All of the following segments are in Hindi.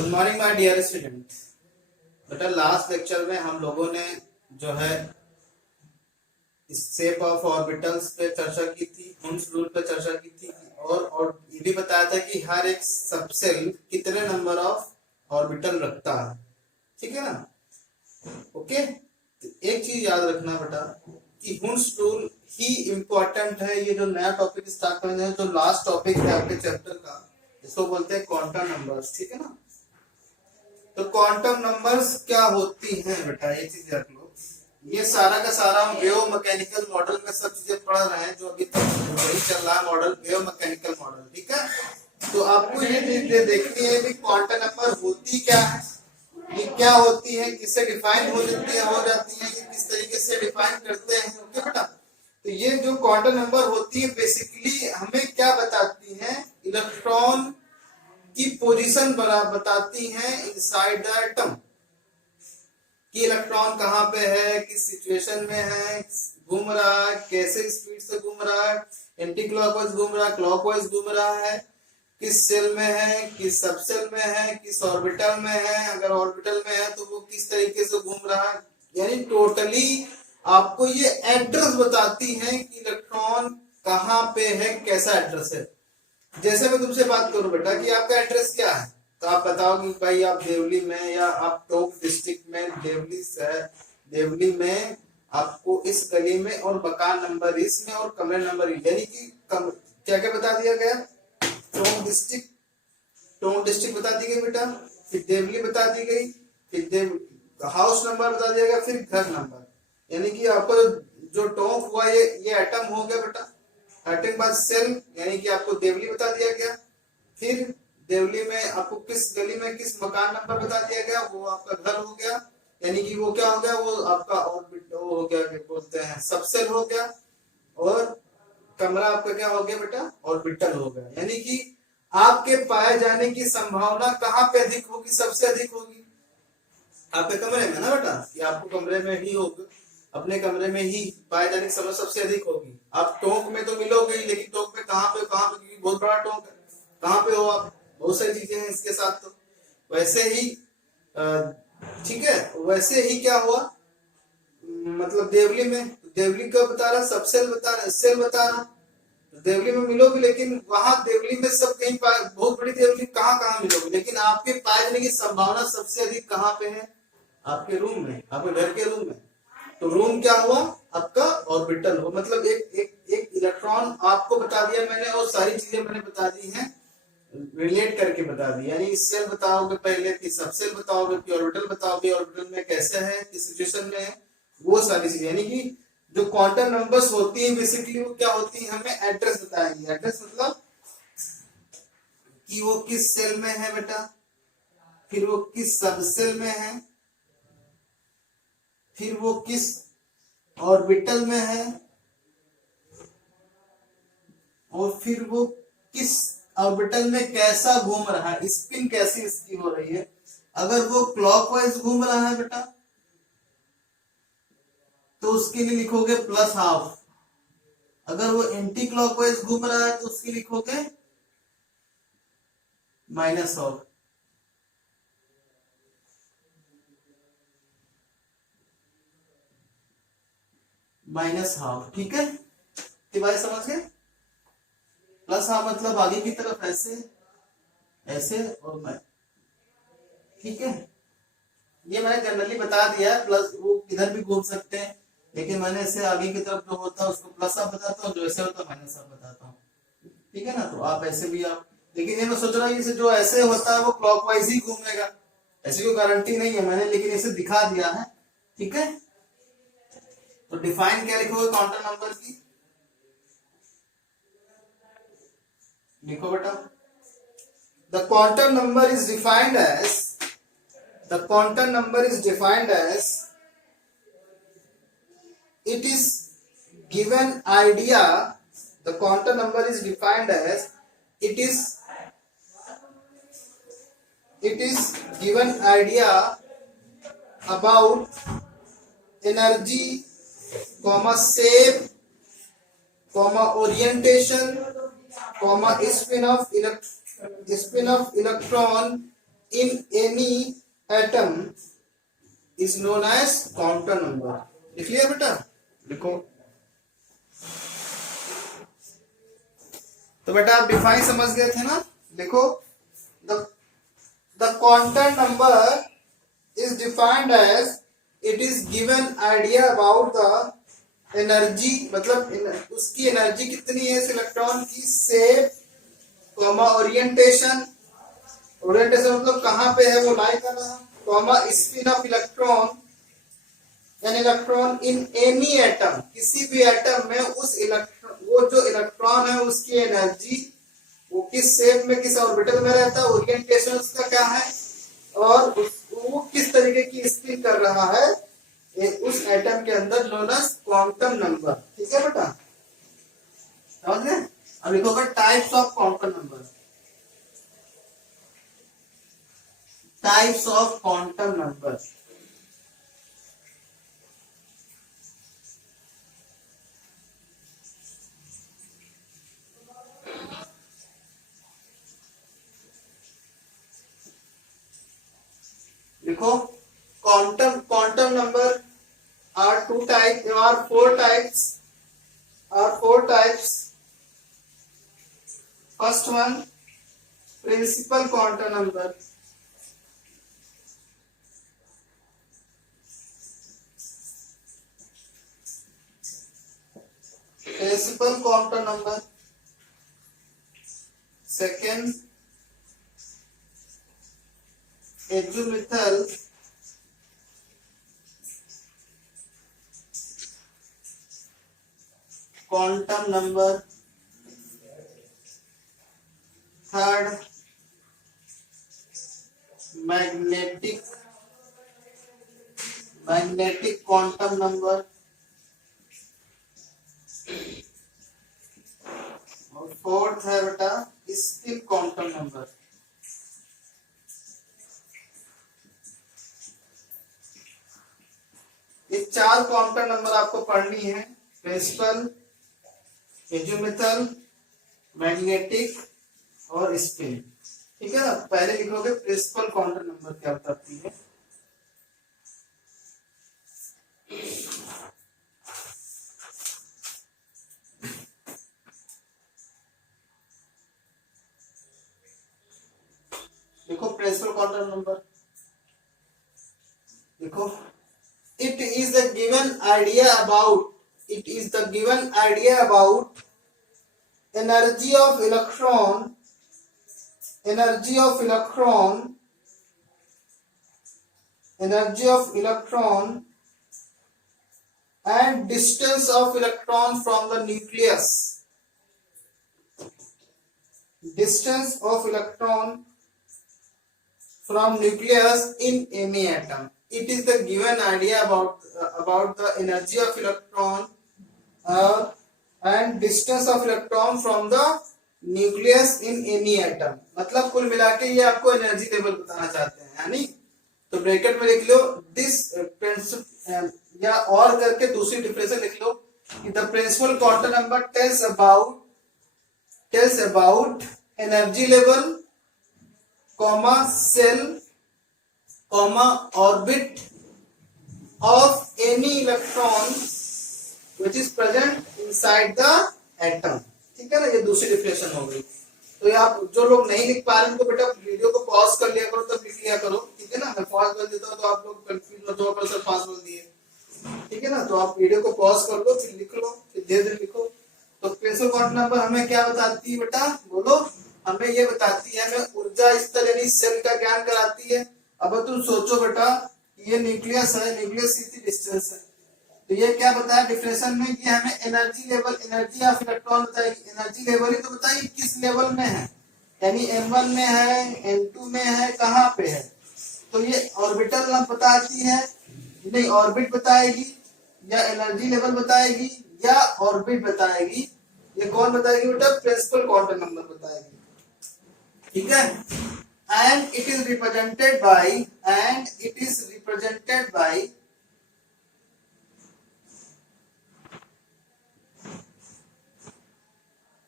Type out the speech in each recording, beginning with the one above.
Good morning my dear student. बेटा लास्ट लेक्चर में हम लोगों ने जो है शेप ऑफ ऑर्बिटल्स पे चर्चा की थी, हुंस रूल पे चर्चा की थी और ये भी बताया था कि हर एक सबसेल कितने नंबर ऑफ ऑर्बिटल रखता है। ठीक है ना? ओके, तो एक चीज याद रखना बेटा कि हुंस रूल ही इम्पोर्टेंट है। ये जो नया टॉपिक स्टार्ट करना है, जो लास्ट टॉपिक है आपके चैप्टर का, इसको बोलते हैं क्वांटम नंबर्स। ठीक है ना? तो क्वांटम नंबर्स क्या होती हैं बेटा, ये चीज रख लो। ये सारा का सारा हम वेव मैकेनिकल मॉडल में सब चीजें पढ़ रहे हैं, जो अभी तक वही चल रहा है मॉडल, वेव मैकेनिकल मॉडल। ठीक है, तो आपको ये चीजें देखनी है कि क्वांटम नंबर होती क्या है, ये क्या होती है, किससे डिफाइन हो जाती है, कि किस तरीके से डिफाइन करते हैं। ओके बेटा, तो ये जो क्वांटम नंबर होती है बेसिकली हमें क्या बताती है, इलेक्ट्रॉन की पोजीशन बताती है इनसाइड द एटम, कि इलेक्ट्रॉन कहाँ पे है, किस सिचुएशन में है, घूम रहा है, कैसे स्पीड से घूम रहा है, एंटी क्लॉकवाइज घूम रहा है, क्लॉकवाइज घूम रहा है, किस सेल में है, किस सबसेल में है, किस ऑर्बिटल में है, अगर ऑर्बिटल में है तो वो किस तरीके से घूम रहा है। यानी टोटली आपको ये एड्रेस बताती है कि इलेक्ट्रॉन कहाँ पे है, कैसा एड्रेस है। जैसे मैं तुमसे बात करूं बेटा कि आपका एड्रेस क्या है, तो आप बताओ कि भाई आप देवली में, या आप टोंक डिस्ट्रिक्ट में, देवली में आपको इस गली में और मकान नंबर इसमें और कमरे नंबर, यानी कि क्या क्या बता दिया गया, टोंक डिस्ट्रिक्ट बता दी गई बेटा, फिर देवली बता दी गई, फिर हाउस नंबर बता दिया गया, फिर घर नंबर। यानी कि आपको जो टोंक हुआ ये एटम हो गया बेटा, एटम के बाद सेल, यानी कि आपको देवली बता दिया गया, फिर देवली में आपको किस गली में किस मकान नंबर बता दिया गया, वो आपका घर हो गया, यानी कि वो क्या हो गया, वो आपका ऑर्बिट हो गया, क्या बोलते हैं, सबसेल हो गया, और कमरा आपका क्या हो गया बेटा, ऑर्बिटल हो गया। यानी कि आपके पाए जाने की संभावना कहाँ पे अधिक होगी, सबसे अधिक होगी आपके कमरे में ना बेटा, कि आपको कमरे में ही होगा, अपने कमरे में ही पाए जाने की संभावना सबसे अधिक होगी। आप टोंक में तो मिलोगे ही, लेकिन टोंक में कहाँ पे, क्योंकि बहुत बड़ा टोंक है, कहाँ पे हो आप, बहुत सारी चीजें हैं इसके साथ। तो वैसे ही ठीक है, वैसे ही क्या हुआ, मतलब देवली में, देवली का बता रहा, सबसेल बता रहा, सेल बता रहा, देवली में मिलोगे, लेकिन वहां देवली में सब कहीं बहुत बड़ी देवली कहाँ मिलोगे, लेकिन आपके पाए जाने की संभावना सबसे अधिक कहाँ पे है, आपके रूम में, आपके घर के रूम में। तो रूम क्या हुआ आपका, ऑर्बिटल हो, मतलब एक इलेक्ट्रॉन आपको बता दिया मैंने, और सारी चीजें मैंने बता दी हैं, रिलेट करके बता दी। यानी सेल बताओगे पहले, फिर सबसेल बताओगे, फिर ऑर्बिटल बताओगे, ऑर्बिटल में कैसे है, किस सिचुएशन में है, वो सारी चीजें। यानी कि जो क्वांटम नंबर्स होती है बेसिकली वो क्या होती है, हमें एड्रेस बताएंगे। एड्रेस मतलब कि वो किस सेल में है बेटा, फिर वो किस सबसेल में है, फिर वो किस ऑर्बिटल में है, और फिर वो किस ऑर्बिटल में कैसा घूम रहा है, स्पिन कैसी इसकी हो रही है। अगर वो क्लॉकवाइज घूम रहा है बेटा तो उसके लिए लिखोगे +½ अगर वो एंटी क्लॉकवाइज घूम रहा है तो उसके लिखोगे -½ -½ ठीक है, तो भाई समझ गए, +½ मतलब आगे की तरफ ऐसे ऐसे और मैं, ठीक है। ये मैंने जनरली बता दिया है, प्लस वो इधर भी घूम सकते हैं, लेकिन मैंने इसे आगे की तरफ जो होता है उसको +½ बताता हूँ, जो ऐसे होता है -½ बताता हूँ। ठीक है ना, तो आप ऐसे भी आप, लेकिन ये मैं सोच रहा हूँ इसे जो ऐसे होता है वो क्लॉकवाइज ही घूमेगा, ऐसी कोई गारंटी नहीं है मैंने, लेकिन इसे दिखा दिया है। ठीक है, तो डिफाइन क्या लिखोगे क्वांटम नंबर की, लिखो बेटा, the quantum number is defined as, the quantum number is defined as, it is given idea, the quantum number is defined as, it is given idea about energy, shape, orientation, spin of electron in any atom is known as quantum number. लिख लिया बेटा, लिखो। तो बेटा आप डिफाइन समझ गए थे ना, लिखो। The quantum number is defined as it is given idea about the energy, मतलब उसकी एनर्जी कितनी है इस इलेक्ट्रॉन की, शेप, कॉमा ओरिएंटेशन, ओरिएंटेशन मतलब कहाँ पे है वो लाई कर रहा, comma spin off electron, an electron in any atom, किसी भी एटम में उस इलेक्ट्रॉन, वो जो इलेक्ट्रॉन है उसकी एनर्जी, वो किस शेप में, किस ऑर्बिटल में रहता है, ओरिएंटेशन उसका क्या है, और वो किस तरीके की स्पिन कर रहा है उस एटम के अंदर, नोन एज क्वांटम नंबर। ठीक है बेटा, समझ गए। अब लिखोगे types of quantum number, types of quantum number. देखो quantum number are two types, there are four types. First one, principal quantum number. Principal quantum number. Second, azimuthal quantum number. Third, magnetic quantum number. और फोर्थ है बेटा स्पिन क्वांटम नंबर। ये चार क्वांटम नंबर आपको पढ़नी है, प्रिंसिपल, एजिमुथल, मैग्नेटिक और स्पिन। ठीक है ना, पहले लिखोगे प्रिंसिपल क्वांटम नंबर क्या बताती है। देखो प्रिंसिपल क्वांटम नंबर, देखो it is the given idea about energy of electron and distance of electron from the nucleus, in any atom. It is the given idea about the energy of electron and distance of electron from the nucleus in any atom. मतलब कुल मिला के ये आपको एनर्जी लेवल बताना चाहते हैं, यानी तो ब्रैकेट में लिख लो दिस या और करके दूसरी डिफरेंस लिख लो कि the principal quantum number tells about energy level, comma shell, comma orbit of any electron which is present inside the atom। ठीक है ना, ये दूसरी डिफिनेशन हो गई। तो ये आप जो लोग नहीं लिख पा रहे हैं तो बेटा वीडियो को पॉज कर लिया करो, तब लिख लिया करो। ठीक है ना, मैं पॉज कर देता हूँ तो आप लोग कंफ्यूज मत हो, सर पास बोल दिए। ठीक है ना, तो आप वीडियो को पॉज कर लो, फिर लिख लो, फिर धीरे धीरे लिखो। तो प्रिंसिपल क्वांटम नंबर हमें क्या बताती है बेटा, बोलो। हमें ये बताती है, हमें ऊर्जा स्तर यानी सेल का ज्ञान कराती है। अब तुम सोचो बेटा, ये न्यूक्लियस है, न्यूक्लियस की डिस्टेंस है, तो ये क्या बताया डिफिनेशन में कि हमें energy level, energy of electron बताएगी। एनर्जी लेवल ही तो बताइए किस लेवल में है, यानी m1 में है, m2 में है, कहाँ पे है। तो ये ऑर्बिटल बताती है, नहीं ऑर्बिट बताएगी, या एनर्जी लेवल बताएगी, या ऑर्बिट बताएगी। ये कौन बताएगी बेटा, प्रिंसिपल क्वांटम नंबर बताएगी। ठीक है, and it is represented by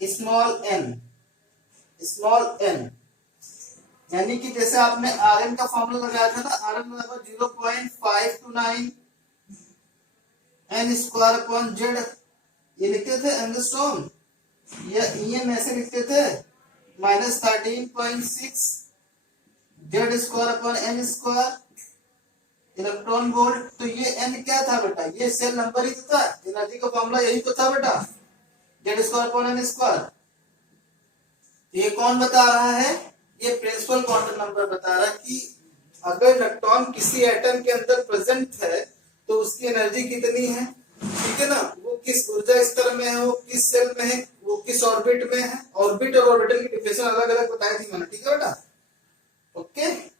small n, यानी कि जैसे आपने Rn का फॉर्मूला लगाया था ना, Rn बराबर 0.529 n स्क्वायर अपॉन जेड, ये लिखते थे एंगस्ट्रॉम, या em ऐसे लिखते थे -13.6 Z square upon n square electron volt. तो ये n क्या था बेटा, ये सेल नंबर ही तो था, एनर्जी का फॉर्मूला यही तो था बेटा, Z square upon n square. ये कौन बता रहा है, ये प्रिंसिपल क्वांटम नंबर बता रहा है कि अगर इलेक्ट्रॉन किसी एटम के अंदर प्रेजेंट है तो उसकी एनर्जी कितनी है, ठीक है ना, वो किस ऊर्जा स्तर में है, वो किस सेल में है, वो किस ऑर्बिट में है। ऑर्बिट और ऑर्बिटल की डिफिनेशन अलग अलग बताई थी मैंने, ठीक है बेटा, ओके।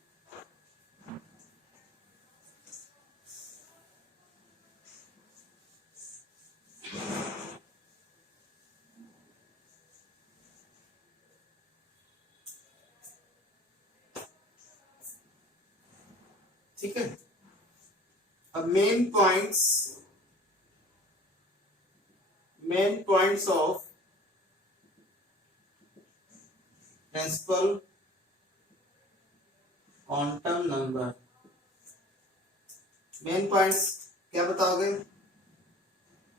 ठीक है, अब main points of principal quantum number, main points क्या बताओगे,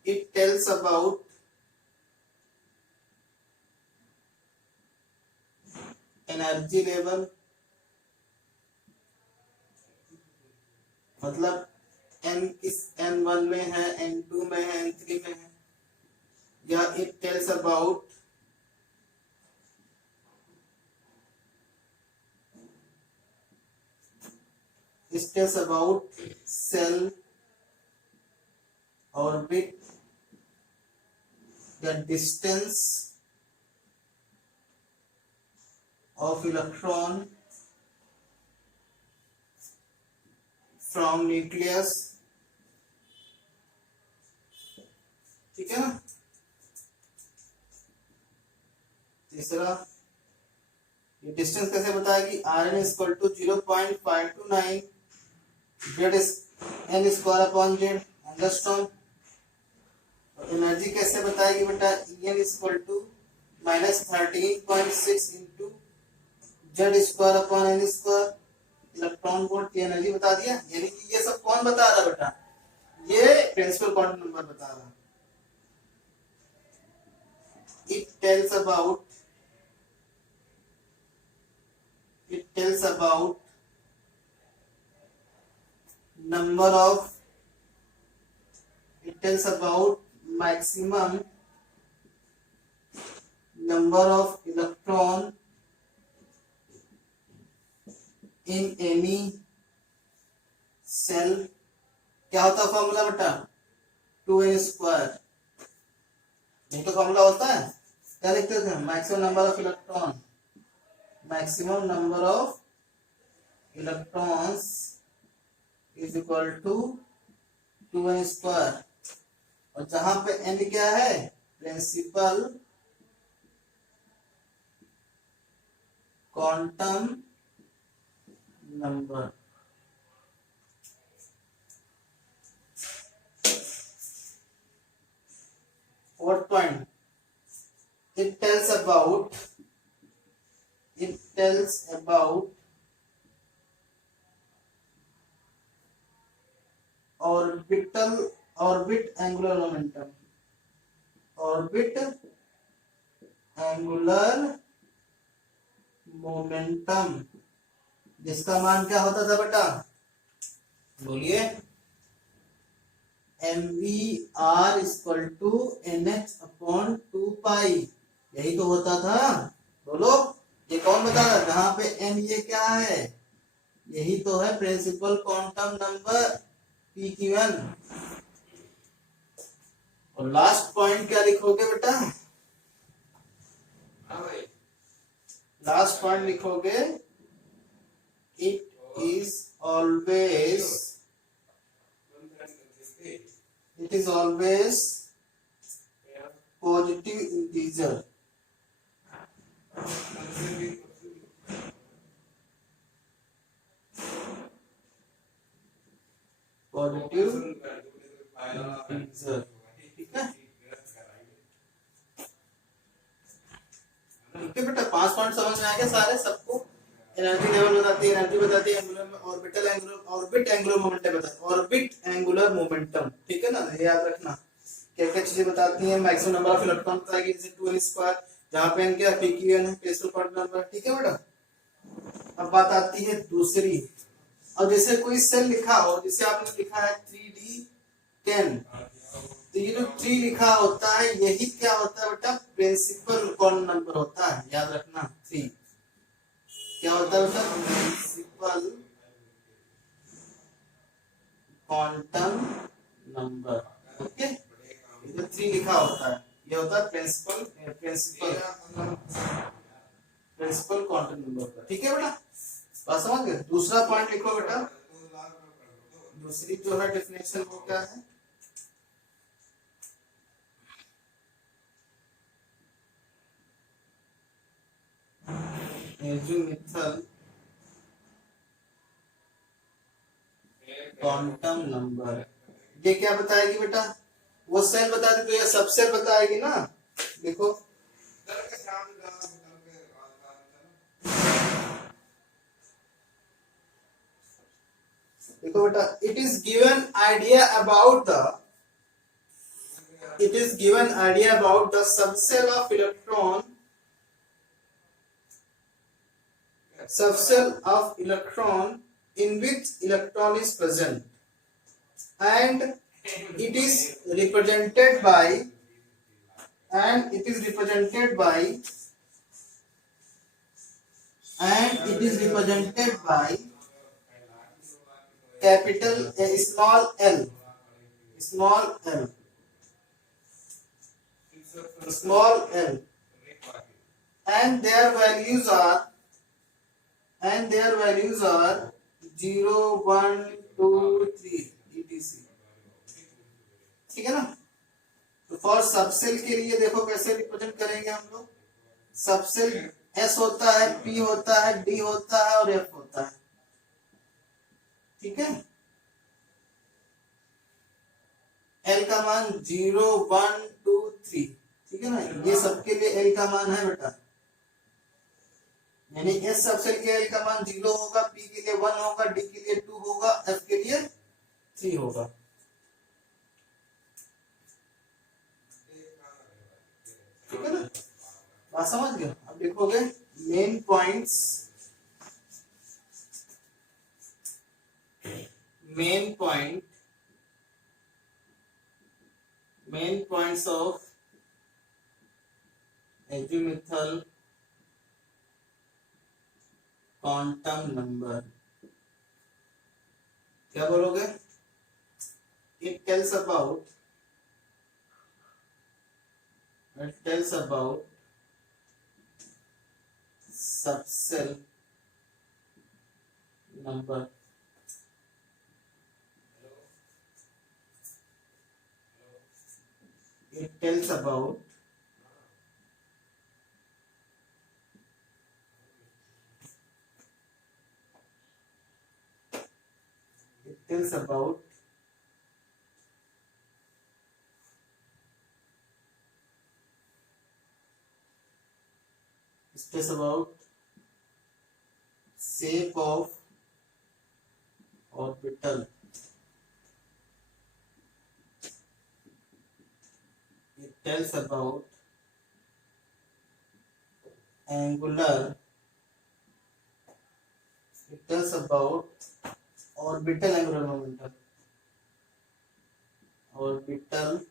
it tells about energy level, मतलब n किस n1 में है, n2 में है, n3 में है, या it tells about shell orbit, the distance of electron from nucleus, ठीक है ना। तीसरा, ये डिस्टेंस कैसे बताया कि Rn equal to 0.529 Z n square upon Z angstrom. Energy कैसे बताएगी बेटा, En equal to -13.6 into Z square upon n square electron volt की एनर्जी बता दिया। यानी कि ये सब कौन बता रहा बेटा, ये प्रिंसिपल क्वांटम नंबर बता रहा। it tells about number of, it tells about maximum number of electron in any cell। क्या होता फॉर्मूला बेटा, 2n स्क्वायर, यही तो फॉर्मूला होता है। क्या लिखते थे, maximum number of electron, maximum number of electrons is equal to 2n square, और जहां पे n क्या है, principal quantum number. Fourth point, it tells about orbit angular momentum, जिसका मान क्या होता था बेटा, बोलिए, mvr equal to nh upon 2 pi, यही तो होता था, बोलो। ये कौन बता रहा है, जहां पे n ये क्या है, यही तो है प्रिंसिपल क्वांटम नंबर pq1। और लास्ट पॉइंट क्या लिखोगे बेटा, लास्ट पॉइंट लिखोगे, it is always positive integer. Positive integer, ठीक है, ठीक है बेटा। 5 पॉइंट समझ में आ गया सारे सबको। एनर्जी लेवल बताती है, एनर्जी बताती है, angular orbital angular orbit angular momentum बताती है, ऑर्बिट एंगुलर मोमेंटम, ठीक है ना, ये याद रखना। क्या क्या चीजें बताती हैं, मैक्सिमम नंबर ऑफ इलेक्ट्रॉन बताएगी, जैसे 2 स्क्वायर, जहां पे n क्या pqn है, प्लेसफुल क्वांटम नंबर, ठीक है बेटा। अब बात आती है दूसरी, और जैसे कोई सेल लिखा हो, जैसे आपने लिखा है 3d10, तो ये जो 3 लिखा होता है यही क्या होता है बेटा, प्रिंसिपल क्वांटम नंबर होता है, याद रखना। 3 क्या होता है बेटा, प्रिंसिपल क्वांटम नंबर, ओके। ये जो 3 लिखा होता है ये होता है principal principal principal quantum number, ठीक है बेटा। बात समझ गए। दूसरा पॉइंट लिखो बेटा, दूसरी जो है डेफिनेशन वो क्या है, एज़िमुथल क्वांटम नंबर। ये क्या बताएगी बेटा, वो सेल बता दी तो ये सबसेल बताएगी ना। देखो देखो बेटा, it is given idea about the subshell of electron, subcell of electron in which electron is present, and it is represented by and it is represented by capital small l, small l, small l, and their values are 0 1 2 3 etc, ठीक है ना। तो फॉर सबसेल के लिए देखो कैसे रिप्रेजेंट करेंगे हम लोग, सबसेल एस होता है, पी होता है, डी होता है और एफ होता है, ठीक है। एल का मान 0 1 2 3, ठीक है ना, ये सबके लिए एल का मान है बेटा, यानी एस सबसेल के एल का मान 0 होगा, पी के लिए 1 होगा, डी के लिए 2 होगा, एफ के लिए 3 होगा, ठीक है ना। बात समझ गए। अब देखोगे main points, main points of azimuthal quantum number, क्या बोलोगे, it tells about subcell number, it tells about shape of orbital, it tells about angular, it tells about orbital angular momentum, orbital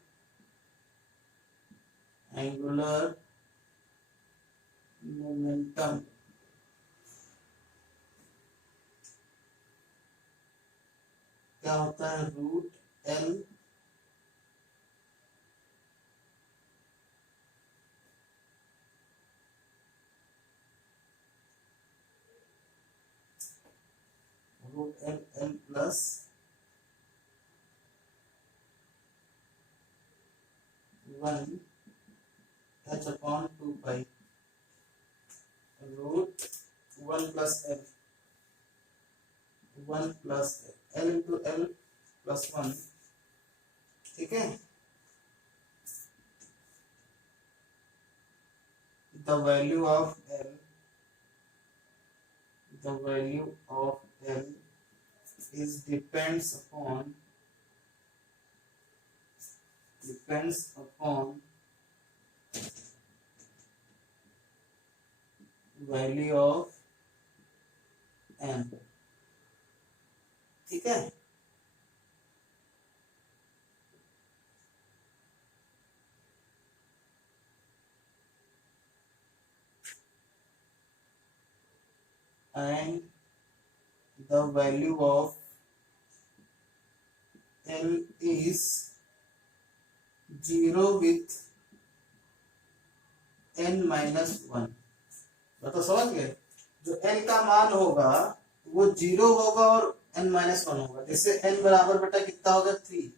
angular momentum, क्या होता है, root L plus one H upon 2 पाई, root 1 plus L, 1 plus L into L plus 1, ठीक है। The value of L the value of L is depends upon value of n, ठीक है। and the value of L is 0 with n minus 1। तो समझ गए, जो n का मान होगा वो 0 होगा और n माइनस 1 होगा। जैसे n बराबर बेटा कितना होगा 3,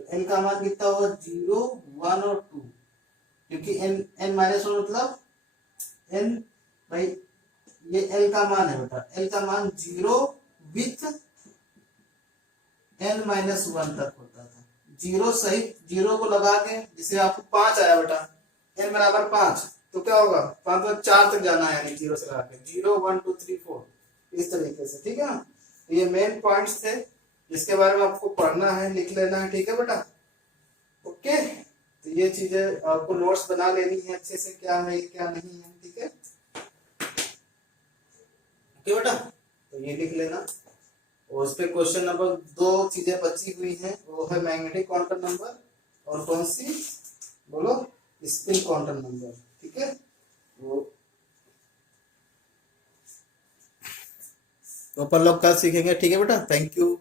तो n का मान कितना होगा 0, 1 और 2, क्योंकि n माइनस 1 मतलब n भाई ये L का मान है बेटा, L का मान 0 विथ n माइनस 1 तक होता था। 0 सहित 0 को लगा के, जिसे आपको 5 आया बेटा, n बराबर 5, तो क्या होगा 5 तो 4 तक जाना है, यानी 0 से लगा के 0 1 2 3 4 इस तरीके से, ठीक है ना। तो ये मेन पॉइंट्स थे जिसके बारे में आपको पढ़ना है, लिख लेना है, ठीक है बेटा। ओके, तो ये चीजें आपको नोट्स बना लेनी है अच्छे से, क्या है क्या नहीं है, ठीक है। ओके बेटा, तो ये लिख लेना। और उस पे क्वेश्चन नंबर 2 चीजें बची हुई हैं, वो है मैग्नेटिक क्वांटम नंबर और कौन सी बोलो, स्पिन क्वांटम नंबर, ठीक है। वो अपन लोग कल सीखेंगे, ठीक है बेटा। Thank you.